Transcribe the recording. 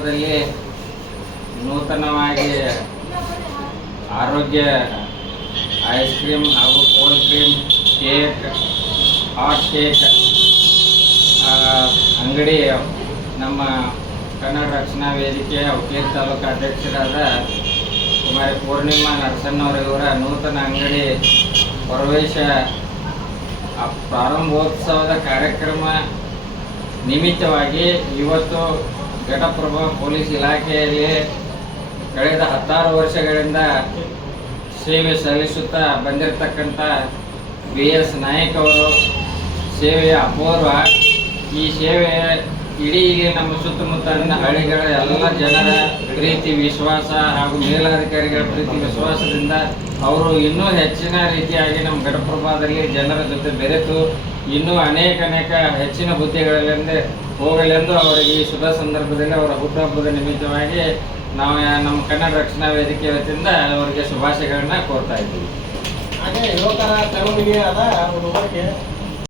ಘಟಪ್ರಭಾದಲ್ಲಿ ನೂತನವಾಗಿ ಆರೋಗ್ಯ ice cream ಹಾಗೂ cold cream, cake, hot cake ಅಂಗಡಿ ನಮ್ಮ ಕನ್ನಡ ರಕ್ಷಣಾ ವೇದಿಕೆಯ ಹುಕ್ಕೇರಿ ತಾಲೂಕು ಅಧ್ಯಕ್ಷರಾದ ಕುಮಾರಿ ಪೂರ್ಣಿಮಾ ನರಸನ್ನವರಿವರ ನೂತನ ಅಂಗಡಿ ಪ್ರವೇಶ ಪ್ರಾರಂಭೋತ್ಸವದ ಕಾರ್ಯಕ್ರಮ ನಿಮಿತ್ತವಾಗಿ ಇವತ್ತು ಘಟಪ್ರಭಾ ಪೊಲೀಸ್ ಇಲಾಖೆಯಲ್ಲಿ ಕಳೆದ 16 ವರ್ಷಗಳಿಂದ ಸೇವೆ ಸಲ್ಲಿಸುತ್ತಾ ಬಂದಿರತಕ್ಕಂಥ BS ನಾಯಕ್ ಅವರು ಸೇವೆಯ ಅಪೂರ್ವ. ಈ ಸೇವೆ ಇಡೀ ನಮ್ಮ ಸುತ್ತಮುತ್ತಲಿನ ಹಳ್ಳಿಗಳ ಎಲ್ಲ ಜನರ ಪ್ರೀತಿ ವಿಶ್ವಾಸ ಹಾಗೂ ಮೇಲಾಧಿಕಾರಿಗಳ ಪ್ರೀತಿ ವಿಶ್ವಾಸದಿಂದ ಅವರು ಇನ್ನೂ ಹೆಚ್ಚಿನ ರೀತಿಯಾಗಿ ನಮ್ಮ ಘಟಪ್ರಭಾದಲ್ಲಿ ಜನರ ಜೊತೆ ಬೆರೆತು ಇನ್ನೂ ಅನೇಕ ಹೆಚ್ಚಿನ ಹುದ್ದೆಗಳಲ್ಲೆಂದೇ ಹೋಗಲೆಂದು ಅವರಿಗೆ ಈ ಶುಭ ಸಂದರ್ಭದಲ್ಲಿ ಅವರ ಹುಟ್ಟುಹಬ್ಬದ ನಿಮಿತ್ತವಾಗಿ ನಾವು ನಮ್ಮ ಕನ್ನಡ ರಕ್ಷಣಾ ವೇದಿಕೆ ವತಿಯಿಂದ ಅವರಿಗೆ ಶುಭಾಶಯಗಳನ್ನ ಕೋರ್ತಾ ಇದ್ದೀವಿ. ಹಾಗೆ ಯುವಕರ ಚಳವಳಿಗೆ ಅದ